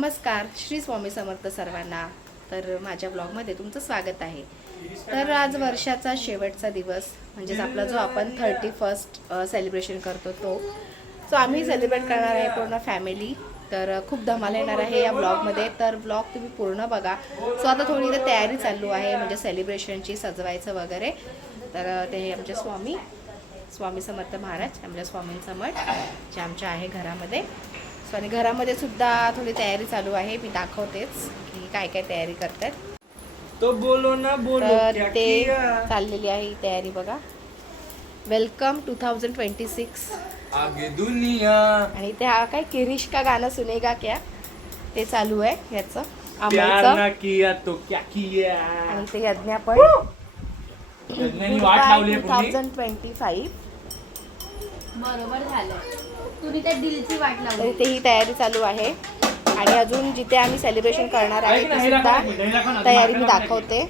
नमस्कार, श्री स्वामी समर्थ सर्वांना। तर माझ्या ब्लॉगमध्ये तुमचं स्वागत आहे। तर आज वर्षाचा शेवटचा दिवस म्हणजेच आपला जो आपण 31st सेलिब्रेशन करतो तो आम्ही सेलिब्रेट करणार आहे पूर्ण फॅमिली। तर खूप धमाल येणार आहे या ब्लॉगमध्ये, तर ब्लॉग तुम्ही पूर्ण बघा। सो आता थोडी तयारी चालू आहे म्हणजे सेलिब्रेशनची, सजवायचं वगैरे। तर ते आमचे स्वामी समर्थ महाराज, आमच्या स्वामींचा मठ जे आमच्या आहे घरामध्ये। सो आणि घरामध्ये सुद्धा थोडी तयारी चालू आहे, मी दाखवतेच की काय काय तयारी करतात। तो बोलो ना बोलो तर ते चाललेली आहे ही तयारी बघा। वेलकम 2026 आगे दुनिया। आणि ते हा काय किरीश का गाणं सुनेगा क्या ते चालू आहे याचं प्यार ना किया तो क्या किया। आणि ते यज्ञ पण यज्ञानी वाट लावली आहे पुढे 2025 बरोबर झालं, तुम्ही त्या दिलची वाट लावली। तर इथे ही तयारी चालू आहे। आणि अजून जिथे आम्ही सेलिब्रेशन करणार आहे ती सुद्धा तयारी मी दाखवते।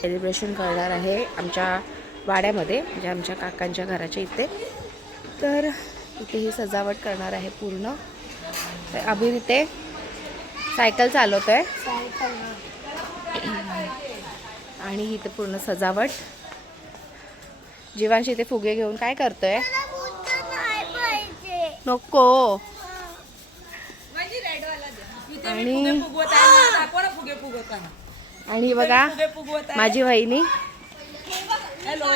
सेलिब्रेशन करणार आहे आमच्या वाड्यामध्ये, म्हणजे आमच्या काकांच्या घराच्या इथे। तर इथे ही सजावट करणार आहे पूर्ण। तर अभिर इथे सायकल चालवतोय आणि इथे पूर्ण सजावट। जीवांशी इथे फुगे घेऊन काय करतोय? नको। आणि बघा माझी वहिनी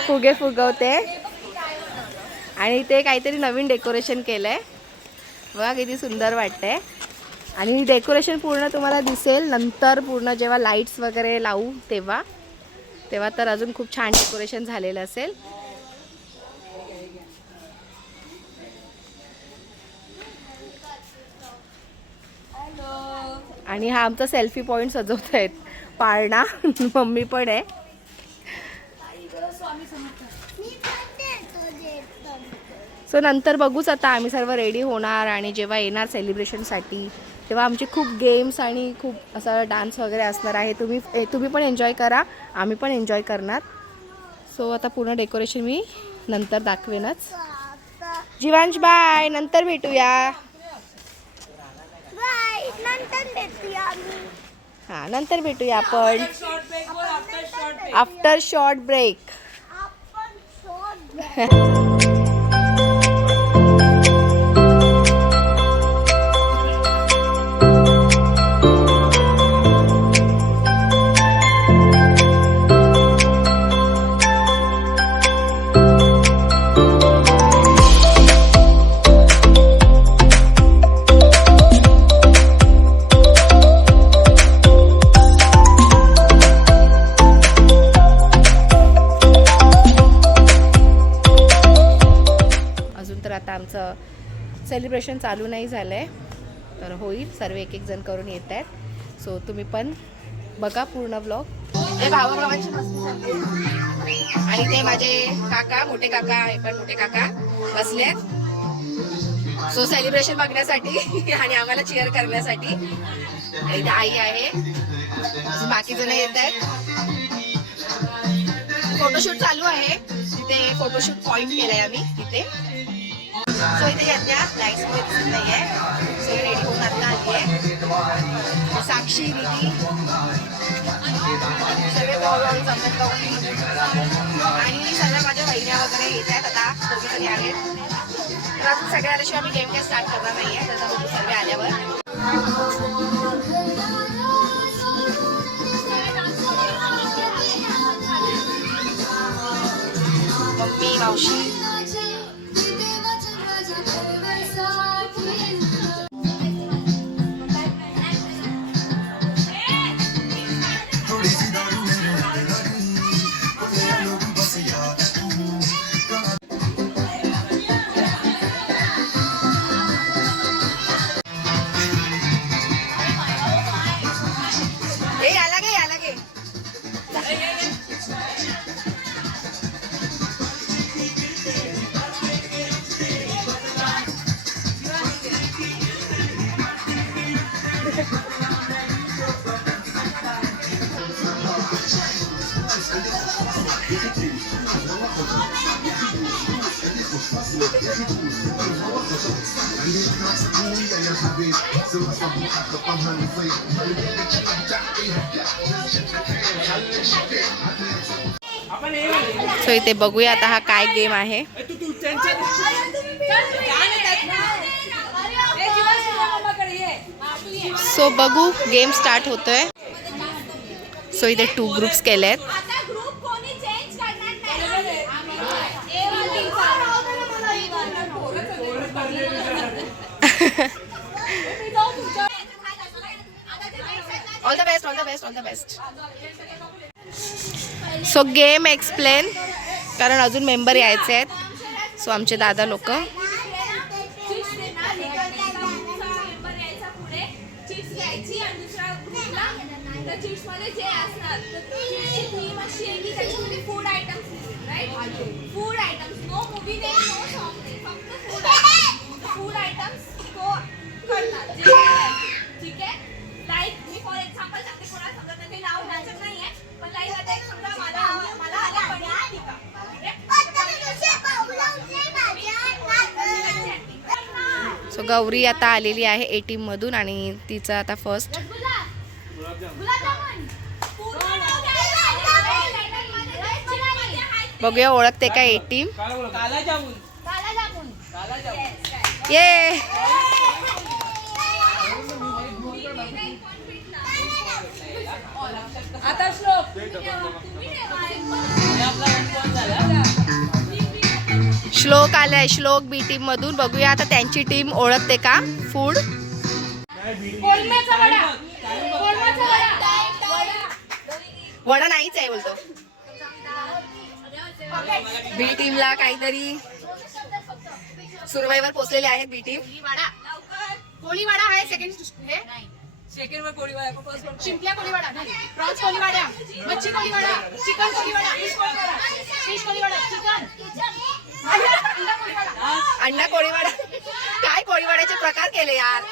फुगे फुगवते आणि ते काहीतरी नवीन डेकोरेशन केलंय बघा, किती सुंदर वाटतंय। आणि डेकोरेशन पूर्ण तुम्हाला दिसेल नंतर, पूर्ण जेव्हा लाईट्स वगैरे लावू तेव्हा तर अजून खूप छान डेकोरेशन झालेलं असेल। आणि हा आमचा सेल्फी पॉइंट सजवत आहेत पाळणा, मम्मी पण आहे। सो नंतर बघूच, आता आम्ही सर्व रेडी होणार आणि जेव्हा येणार सेलिब्रेशनसाठी तेव्हा आमचे खूप गेम्स आणि खूप असा डान्स वगैरे असणार आहे। तुम्ही पण एन्जॉय करा, आम्ही पण एन्जॉय करणार। सो आता पूर्ण डेकोरेशन मी नंतर दाखवेनच। जीवांश बाय, नंतर भेटूया। हां, नंतर भेटूया आपण आफ्टर शॉर्ट ब्रेक। आता आमचं सेलिब्रेशन चालू नाही झालंय, तर होईल, सर्व एक जण करून येत आहेत। सो तुम्ही पण बघा पूर्ण ब्लॉग। ते भावाभावांची मस्ती चालली आहे आणि ते माझे काका, मोठे काका, हे पण मोठे काका बसलेत सो सेलिब्रेशन बघण्यासाठी आणि आम्हाला चीअर करण्यासाठी। इथे आई आहे, बाकी जण येत आहेत। फोटोशूट चालू आहे, तिथे फोटोशूट पॉइंट केलाय आम्ही तिथे। सो इथे यज्ञा लाईट्स वगैरे दिसत नाहीये, सगळे रेडी होऊन आता आली आहे। साक्षी, निधी सगळे भाऊ जमत आणि सगळ्या माझ्या बहिण्या वगैरे येत आहेत। आता दोघी तरी आहेत, तर अजून सगळ्या आल्याशिवाय आम्ही गेम काय स्टार्ट करणार नाहीये। तर बघू सर्व आल्यावर। मम्मी, मावशी आपण हे सो इथे बघूया आता हा काय गेम आहे. तू तू त्यांच्या सो बघू गेम स्टार्ट होतोय. सो इथे 2 ग्रुप्स केले आहेत. All the best, all the best, all the best. So game explain, कारण अजून मेंबर यायचे आहेत. सो आमचे दादा लोक. चिप्स मध्ये जे असणार थीम अशी आहे की त्याच्यामध्ये food items right. Food items, no movie नाही, नो सॉन्ग नाही, फक्त फूड आयटम्स तो करणार जे ठीक आहे. लाईक मी फॉर एक्झाम्पल सांगते, कोणाला समजत नाही, नाव घ्यायचं नाहीये, पण लाईक आता एक समजा मला आलं पनीर टिक्का. सो गौरी आता आलेली आहे ए टीम मधून आणि तिचं आता फर्स्ट. बघूया ओळखते का ए टीम. ये आता श्लोक श्लोक आलाय, श्लोक बी टीम मधून. बघूया आता त्यांची टीम ओळखते का फूड. वडा नाहीच आहे बोलतो. बी टीमला काहीतरी सुरवाईवर पोचलेले आहेत बी टीम. कोळीवाडा आहे सेकंड वर कोळीवाडा, शिंपल्या कोळीवाडा, प्रॉन्स कोळीवाडा, मच्छी Koliwada, chicken Koliwada, fish Koliwada, chicken अंडा कोळीवाडा. काय कोळीवाड्याचे प्रकार केले यार.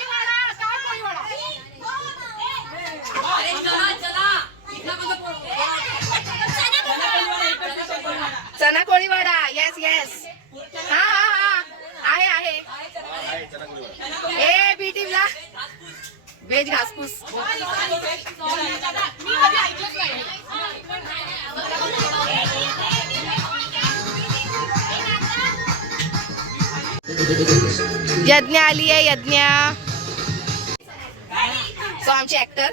चना कोळीवाडा. येस येस, हा हा हा आहे आहे. ए बी टीमला व्हेज घासपूस. यज्ञ आली आहे, यज्ञ. सो आमचे ऍक्टर.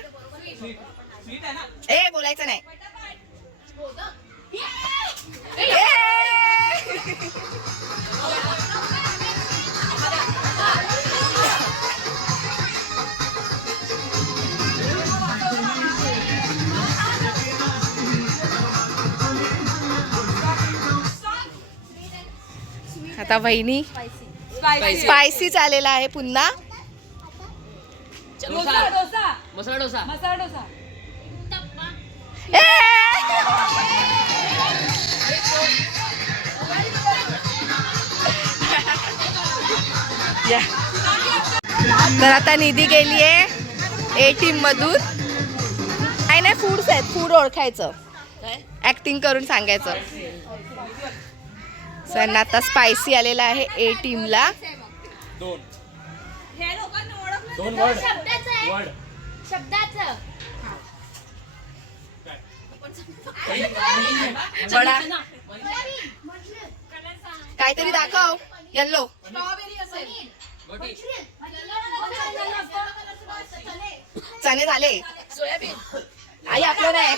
ए बोलायचं नाही. आता वहिनी स्पायसी आलेला आहे पुन्हा. मसाला डोसा. या. तर आता निधी गेली आहे ए टीम मधून. नाही नाही, फूड्स आहेत, फूड ओळखायचं, ऍक्टिंग करून सांगायचं. सर आता स्पायसी आलेला आहे ए टीमला. दोन वर्ड. शब्दाचं बडा काहीतरी दाखव. येल्लो चणे झाले. सोयाबीन आई आपलं नाही.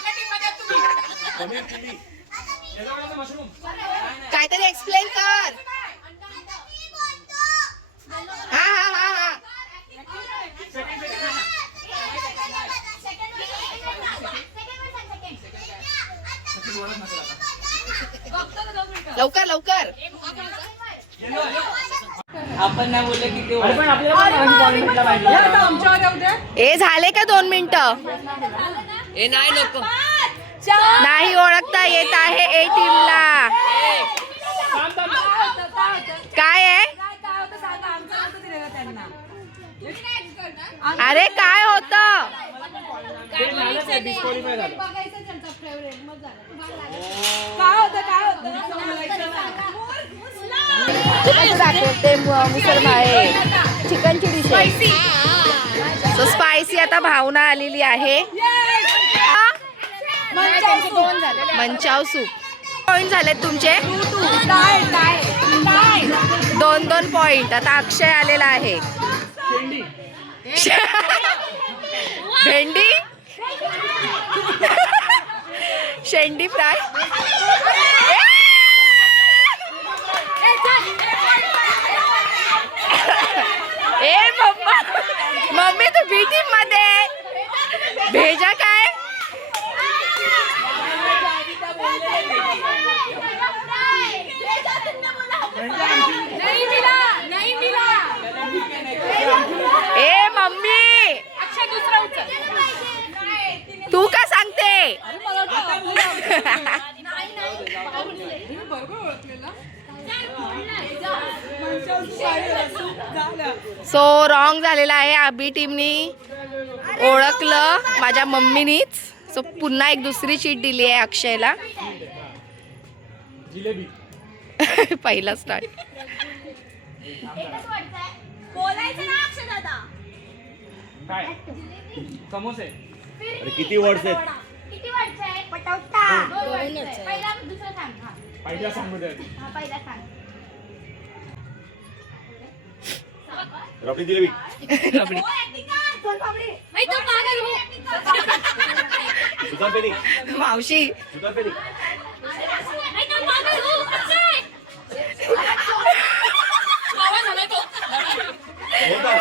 काहीतरी एक्सप्लेन कर. हा हा हा हा. लवकर लवकर. आपण नाही बोलले की ते अरे पण आपल्याला भेटला पाहिजे. ए झाले का 2 मिनिटं. हे नाही नको नाही ओळखता येत आहे ए टीमला. काय आहे. अरे काय होत. डिस्क्वालिफाय झालं. ते मुसलमान आहे. चिकनची डिश आहे. सो स्पायसी आता भावना आलेली आहे. मंचाव सूप. पॉइंट झालेत तुमचे 2-2 पॉइंट. आता अक्षय आलेला आहे. भेंडी शेंडी फ्राय. ए मम्मी तू बी टीम मध्ये भेजा काय. ए मम्मी तू का सांगते. सो रॉंग झालेला आहे. आबी टीमनी ओळखलं माझ्या मम्मीनीच. सो पुन्हा एक दुसरी चीट दिली आहे अक्षयला. पहिला स्टार्ट. बोलायचं ना अक्षय दादा. काय समोसे. अरे किती वर्ड्स आहेत. किती वर्ष आहे पटवता. पहिला दुसरं सांग. हा पहिला सांगू दे. हा पहिला सांग. रबडी जिलेबी. रबडी. नाही तो पागल हो. सुतार फेरी. मावशी सुतार फेरी. नाही तो पागल हो. अक्षय. मोहनदाल.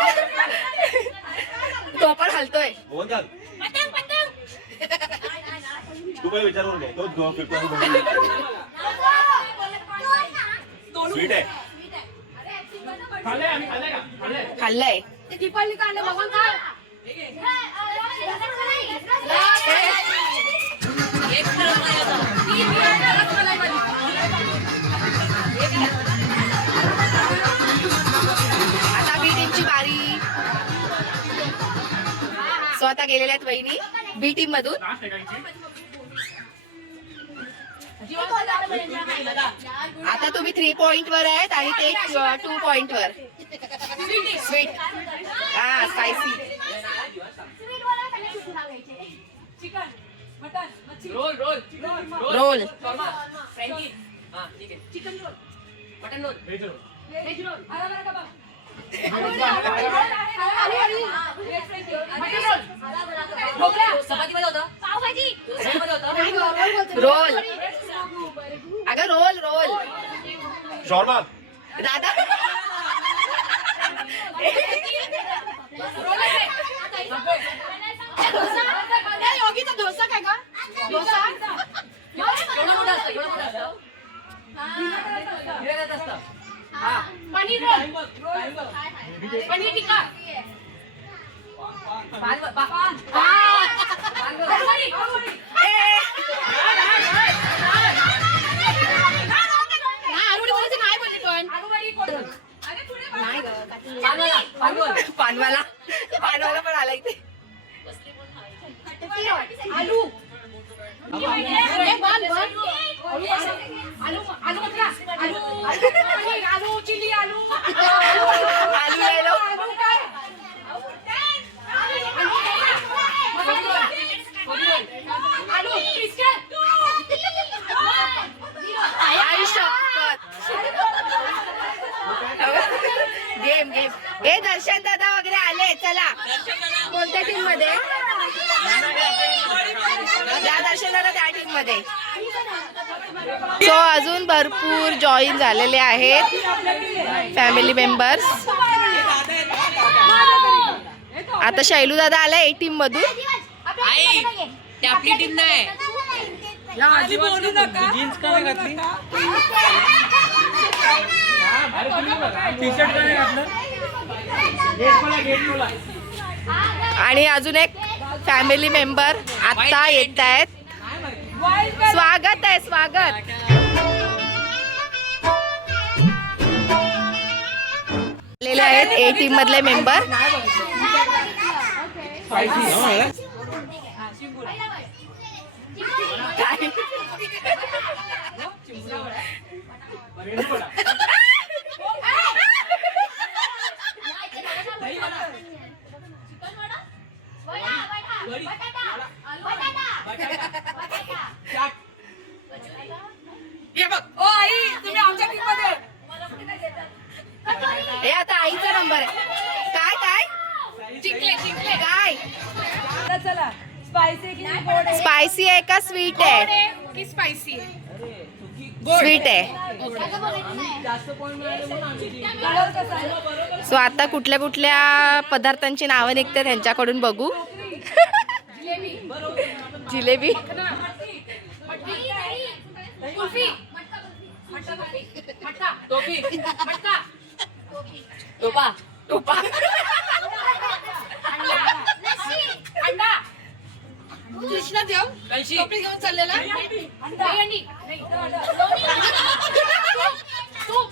तो पण हलतोय. मोहनदाल. पतंग पतंग. तू पण विचार करून घे. तोच घेऊ फिरतो. स्वीट आहे. खाल्ले आम्ही खाल्ले का खाल्ले. खाल्लंय. ते दीपावली काढलं बघून काय. आता बी टीमची बारी. सो आता गेलेल्या आहेत वहिनी बी टीम मधून. लास्ट आहे का आता तुम्ही 3 पॉइंट वर आहेत आणि ते 2 पॉइंट वर. स्वीट. हा स्पायसी. Role role role. हा ठीक आहे. Mutton roll. Veg roll. चपातीमध्ये होतं. पावभाजी. चपातीमध्ये होतं. रोल. अगं रोल रोल. शॉर्मा. दादा योगीचा डोसा काय का. डोसा. एवढं मोठं असतं, एवढं मोठं असतं. गिऱ्हाईक असतं. हा. पनीर रोल. पनीर टिक्का. पानवाला पण आला इथे. आलू. आलू चिली. आलू आलू ले लो. आलू बिस्किट. आई शपथ. Game game. हे दर्शन दादा वगैरे आले. चला कोणत्या टीम मध्ये. त्या दर्शन दादा त्या टीम मध्ये. सो अजून भरपूर जॉईन झालेले आहेत फॅमिली मेंबर्स. आता शैलू दादा आलाय ए टीम मधून. आई ती आपली टीम नाही. जीन्स का नाही घातली. अरे तुम्ही टी शर्ट का नाही घातलं. गेट बोला. आणि अजून एक फॅमिली मेंबर आता येत आहेत. स्वागत आहे स्वागत. आलेले आहेत ए टीम मधले मेंबर. हे बघ ओ आई तुम्ही आमच्या टीम मध्ये हे आता आईचा नंबर आहे. काय काय जिंकले काय चला स्पायसी की गोड आहे? स्पायसी आहे का स्वीट आहे? की स्पायसी आहे स्वीट आहे. कलर कसा आहे? सो आता कुठल्या कुठल्या पदार्थांची नावं निघते त्यांच्याकडून बघू. जिलेबी टोपी मटका टोपा टोपा अंडा कृष्ण देव कळशी टोपी घेऊन चाललेला अंडी तूप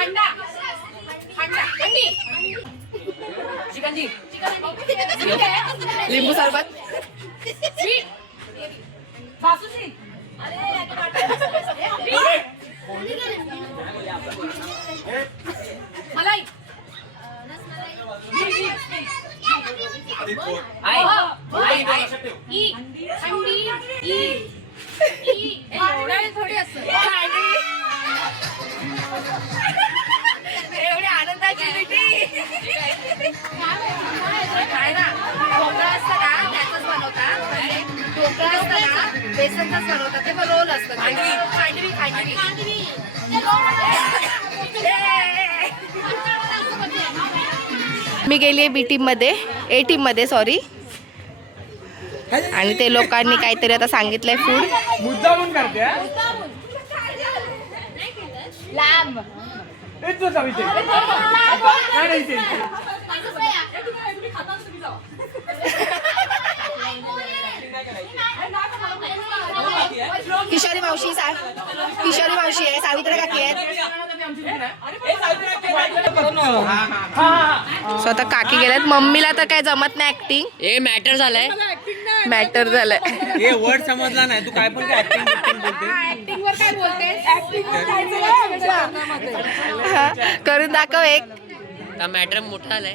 अंडा अंडा अंडी चिकनजी लिंबू सरबत स्वीट बासुंदी मलाई आई आई आई ई अंडी ई ई एवढे थोडी असतं एवढी आनंदाची मिठी. काय ना ढोकळा असतं ना त्याचंच बनवतात. ढोकळा असतं ना बेसनचाच बनवतात. ते पण रोल असतं. खांडवी खांडवी मी गेली आहे बी टीम मध्ये, ए टीम मध्ये सॉरी. आणि ते लोकांनी काहीतरी आता सांगितलंय फूड. मुद्दा म्हणून करते हा? लांब हेच होता विषय. नाही, नाही, ते. किशोरी मावशी किशोरी मावशी आहे, सावित्री काकी आहेत. स्वतः काकी गेल्यात. मम्मीला तर काय जमत नाही ऍक्टिंग. हे मॅटर झालंय मॅटर झालंय. हे वर्ड समजला नाही तू काय पण काय ऍक्टिंग बोलते. करून दाखव एक. का मॅटर मोठा आलाय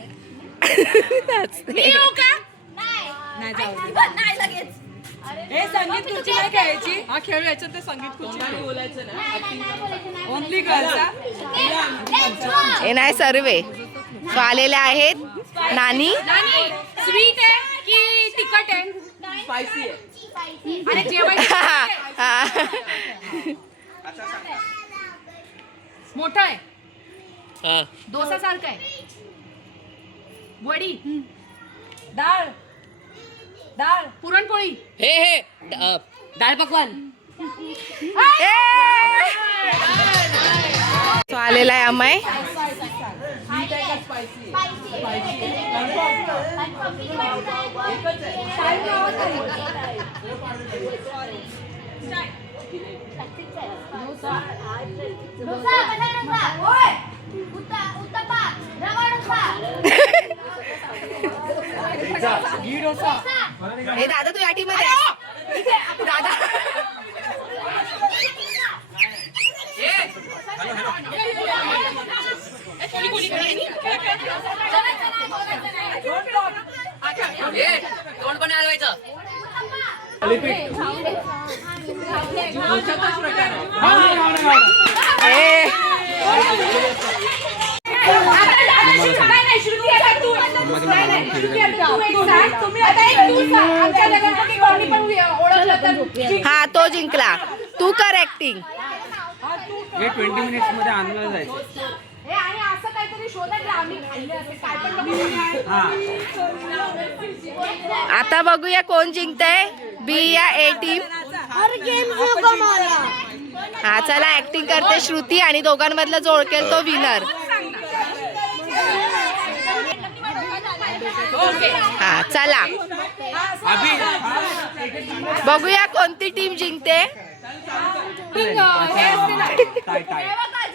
हे संगीत खुर्ची नाही खेळायची. हा खेळ याच्यात ते संगीत खुर्ची बोलायचं ना ओनली गर्ल्स. हे नाही सर्वे. सो आलेले आहेत नानी. स्वीट आहे की तिखट आहे स्पायसी आहे. आणि जेवायचं मोठा आहे हा डोसा सारखा आहे. वडी डाळ डाळ पुरणपोळी हे हे डाळ पकवान सो आलेला आहे अमय. हे दादा तू या टीम मध्ये आहेस? दादा तोंड पण हलवायचं ए हा तो जिंकला. तू कर ऍक्टिंग. हे 20 मिनिट्स मध्ये आणलं जायचं. असं काहीतरी शोधायला आम्ही खाल्ले असे काय पण हा आता बघूया कोण जिंकतंय, बी या ए टीम. हा चला ऍक्टिंग करते श्रुती आणि दोघांमधला जो ओळखेल तो विनर. हा चला अभि बघूया कोणती टीम जिंकते. काय काय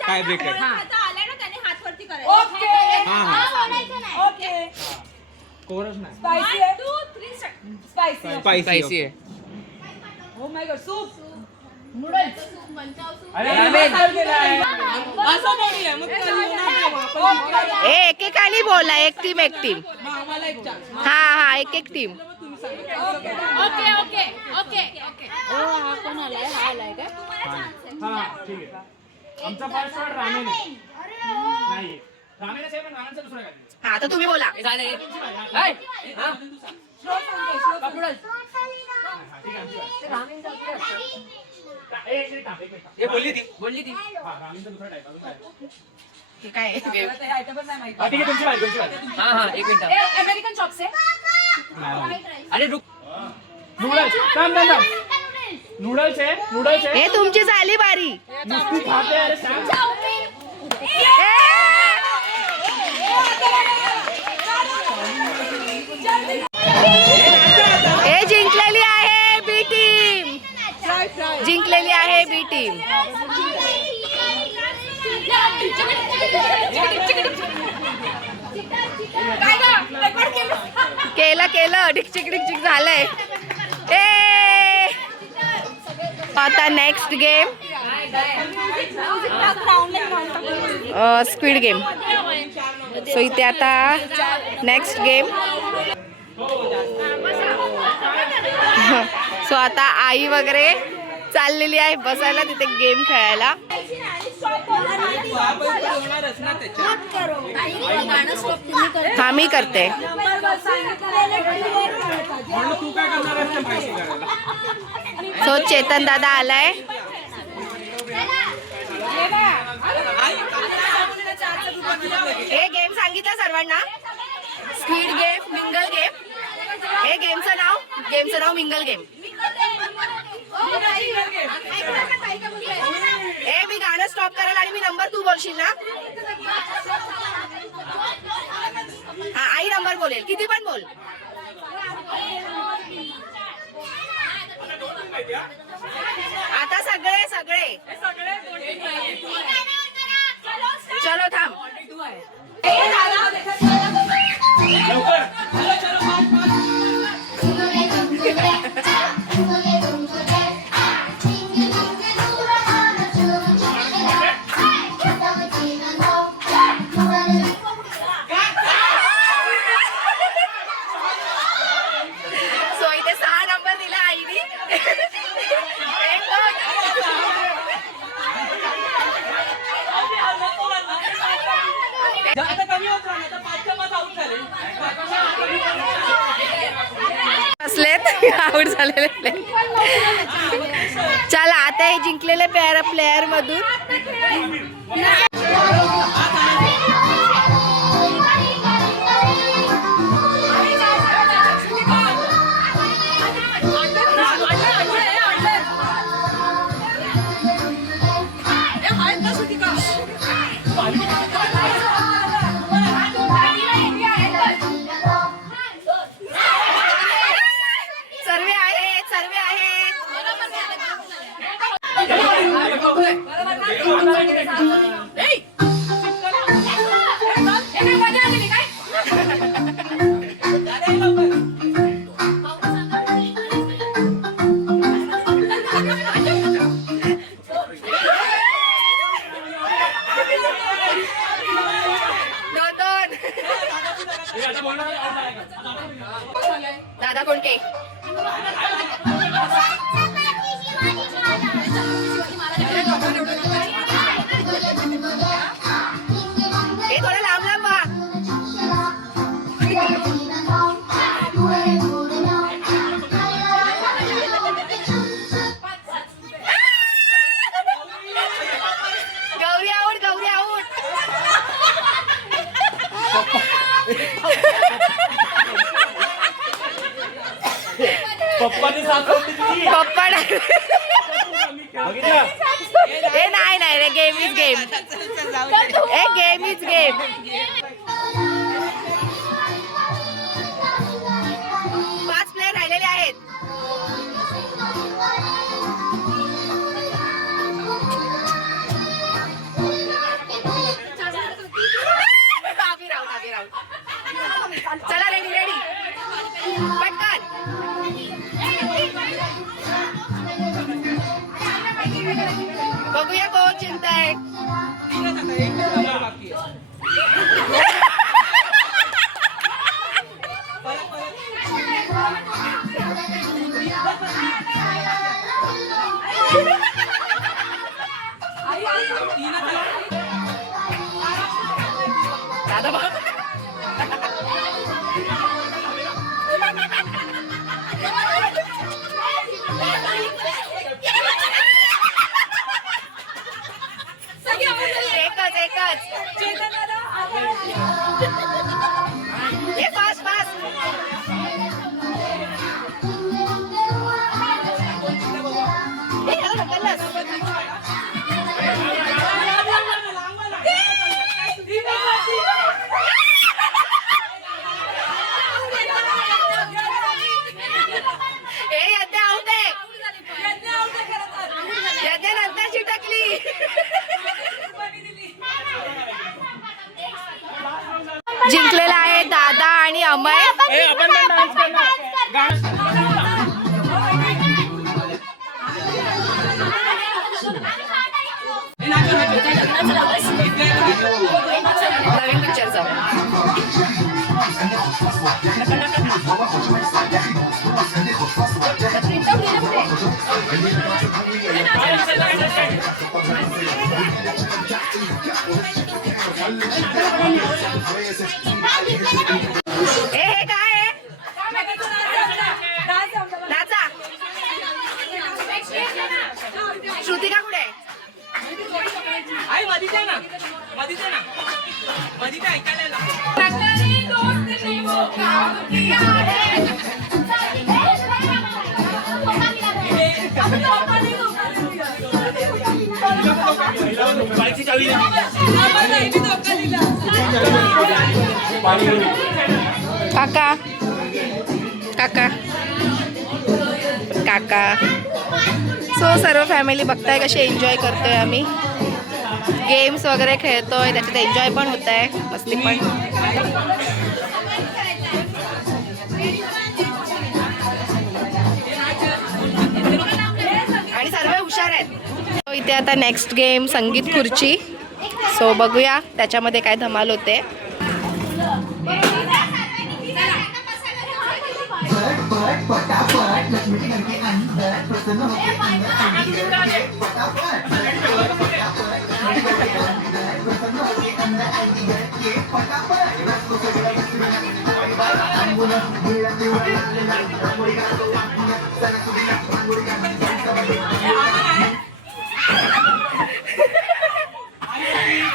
काय ब्रेकर. आता आलाय ना त्याने हात वरती करायचं. हा हा ओके कोरच नाही. स्पायसी आहे 2 3 start. स्पायसी स्पायसी आहे ओ माय गॉड सूप ए एकेकाने बोला, एक टीम एक टीम. हा हा एक एक team. Okay okay okay okay हा ठीक आहे. आमचा फर्स्ट वर्ड रामेन आहे. नाही रामेनच आहे पण रामेनचा दुसरा काय? हा तर तुम्ही बोला. हा, ठीक आहे आमची वाली. एक मिनिट थांब, एक मिनिट थांब. हा, रामेनचा दुसरा टाईप अजून काय? हे काय आहे? हा, ठीक आहे तुमची वाली, तुमची वाली. अमेरिकन चॉप्स आहे. नूडल्स थांब थांब थांब. नूडल्स आहे. हे तुमची झाली बारी. नुसती खाते अरे सांग. हे जिंकलेली आहे बी टीम. जिंकलेली आहे बी टीम. केलं डिकचिक झालंय. ए आता next game squid game. So इथे आता नेक्स्ट गेम. सो आता आई वगैरे चाललेली आहे बसायला तिथे गेम खेळायला. हा मी करते. सो चेतन दादा आलाय. हे गेम सांगितलं सर्वांना. Squid game, mingle game. हे गेमचं नाव मिंगल गेम. ए मी गाणं स्टॉप करेल आणि मी नंबर तू बोलशील ना. हा आई नंबर बोलेल. किती पण बोल. आता सगळे चलो थांब. सो इथे 6 नंबर दिला आईनी. आउट झालेले. चला आता हे जिंकलेले प्लेयर मधून दादा कोणते. हे थोडं लांब लांब बघा. गौरी आऊट. पप्पा हे नाही रे. Game is game. Game is game. पाच प्लेयर राहिलेले आहेत. चला रेडी पटकन. बघूया कोण चिंता आहे. दादा बघ. एकच एकच हे फास्ट फास्ट हे याला ढकललंस. हे यज्ञ आऊट आहे. यज्ञ नंतर चिटकली. जिंकलेला आहे दादा आणि अमय. नवीन पिक्चरचा हे काय आहे? नाचा. श्रुतिका कुठे आहे? आई मधी दे ना मधी ऐकायला बाईकची चावी दे. काका काका काका. सो सर्व फॅमिली बघताय कशी एन्जॉय करतोय आम्ही. गेम्स वगैरे खेळतोय त्याच्यात एन्जॉय पण होत आहे मस्ती पण. आणि सर्व हुशार आहेत. So, इथे आता नेक्स्ट गेम संगीत खुर्ची. सो बघूया त्याच्यामध्ये काय धमाल होते.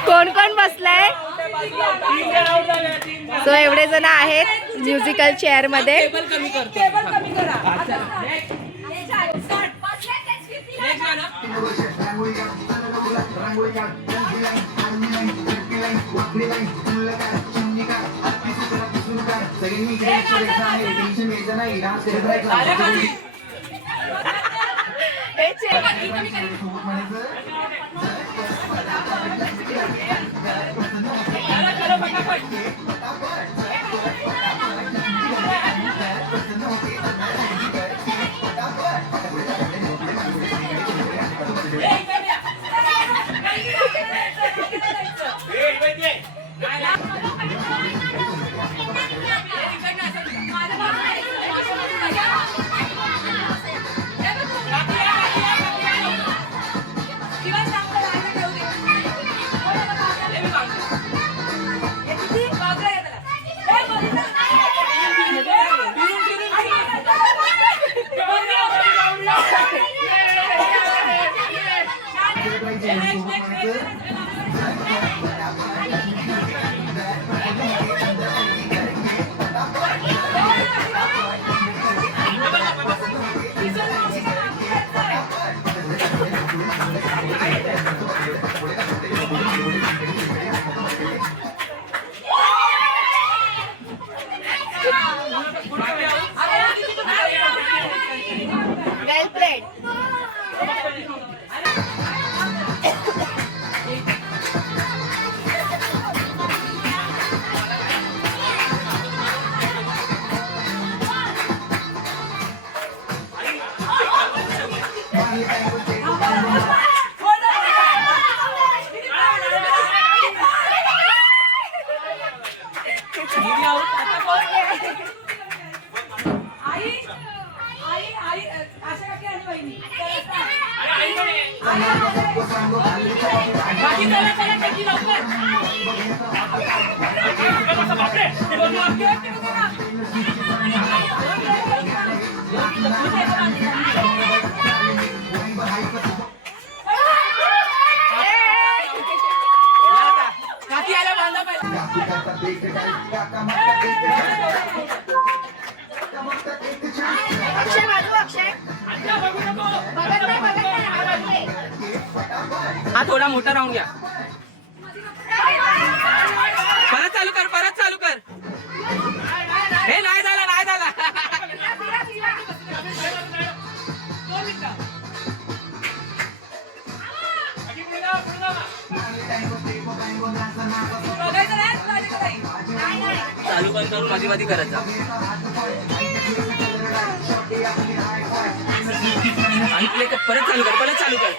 कोण कोण बसलाय? सो एवढे जण आहेत म्युझिकल चेअर मध्ये. Well played. आई आई आई आशा काकी आणि वहिनी अक्षय बाजू अक्षय हा थोडा मोठा राऊंड घ्या. परत चालू कर, परत चालू कर. हे नाही झाला, नाही झाला. चालू बंद करून मध्ये मध्ये करायचा. आणि प्ले कर, परत चालू कर, परत चालू कर.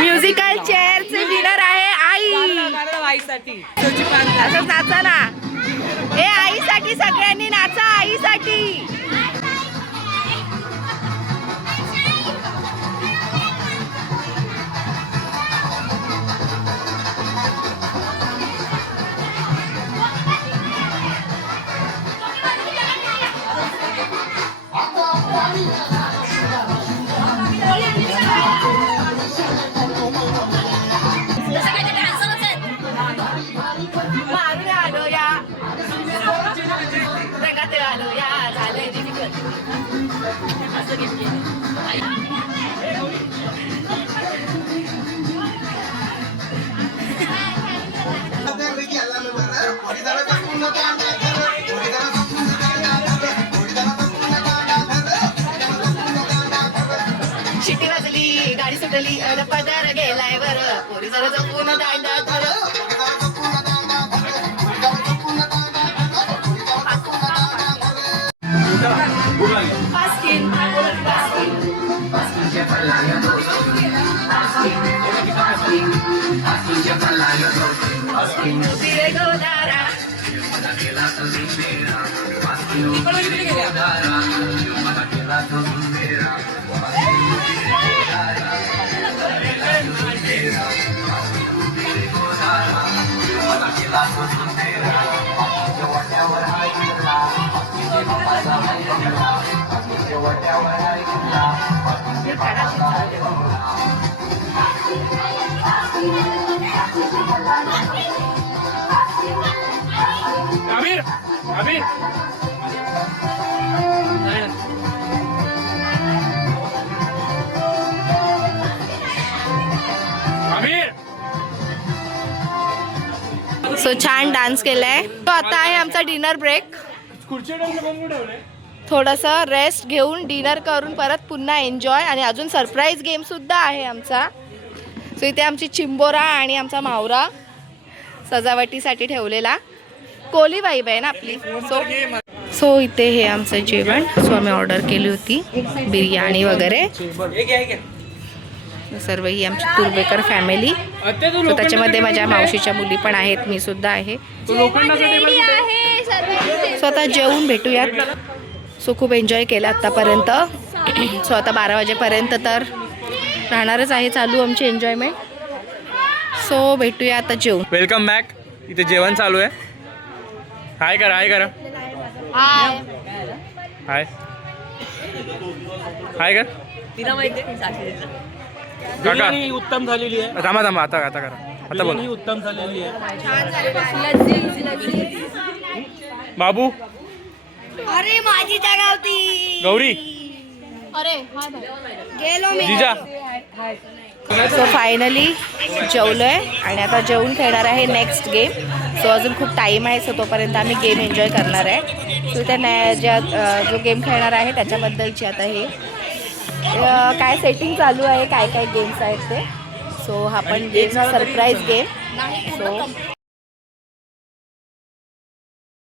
म्युझिकल चेअरचे विनर आहे आई. आईसाठी असं नाचा ना. हे आईसाठी सगळ्यांनी नाचा, आईसाठी. मारून आलो या रंगात आलो या झालंय difficult. असं gift केलं. शिटी वाजली, गाडी सुटली, पगार गेलाय वर, पोरी जरा जपून दांडा धर. आमिर, आमिर. आमिर. सो छान डान्स केलाय. तो आता आहे आमचा डिनर ब्रेक. थोडंसं रेस्ट घेऊन डिनर करून परत पुन्हा एन्जॉय. आणि अजून सरप्राईज गेम सुद्धा आहे आमचा. सो इथे आमची चिंबोरा आणि आमचा मावरा सजावटीसाठी ठेवलेला. कोली वाईब आहे ना आपली. सो इथे हे आमचं जेवण. सो आम्ही ऑर्डर केली होती बिर्याणी वगैरे. सर्व ही आमची तुर्बेकर फॅमिली. सो त्याच्यामध्ये माझ्या मावशीच्या मुली पण आहेत, मी सुद्धा आहे. सो आता जेवून भेटूयात. सो खूप एन्जॉय केलं आत्तापर्यंत. सो आता 12 वाजेपर्यंत तर राहणारच आहे चालू आमची एन्जॉयमेंट. सो भेटूया आता जेवून. Welcome back. इथे जेवण चालू आहे. हाय करा, हाय करा, हाय हाय कर. काका उत्तम झालेली आहे. थांबा थांबा, आता आता करा, आता बोला. उत्तम झालेली आहे. बाबू, अरे माझी जागा होती. गौरी, अरे गेलो मी. जिजा. सो फायनली जेवलोय आणि आता जेवून खेळणार आहे नेक्स्ट गेम. सो अजून खूप टाईम आहे. सो तोपर्यंत आम्ही गेम एन्जॉय करणार आहे. सो त्या ज्या जो गेम खेळणार आहे त्याच्याबद्दलची आता हे काय सेटिंग चालू आहे, काय काय गेम्स आहेत ते. सो हा पण गेम सरप्राईज गेम. सो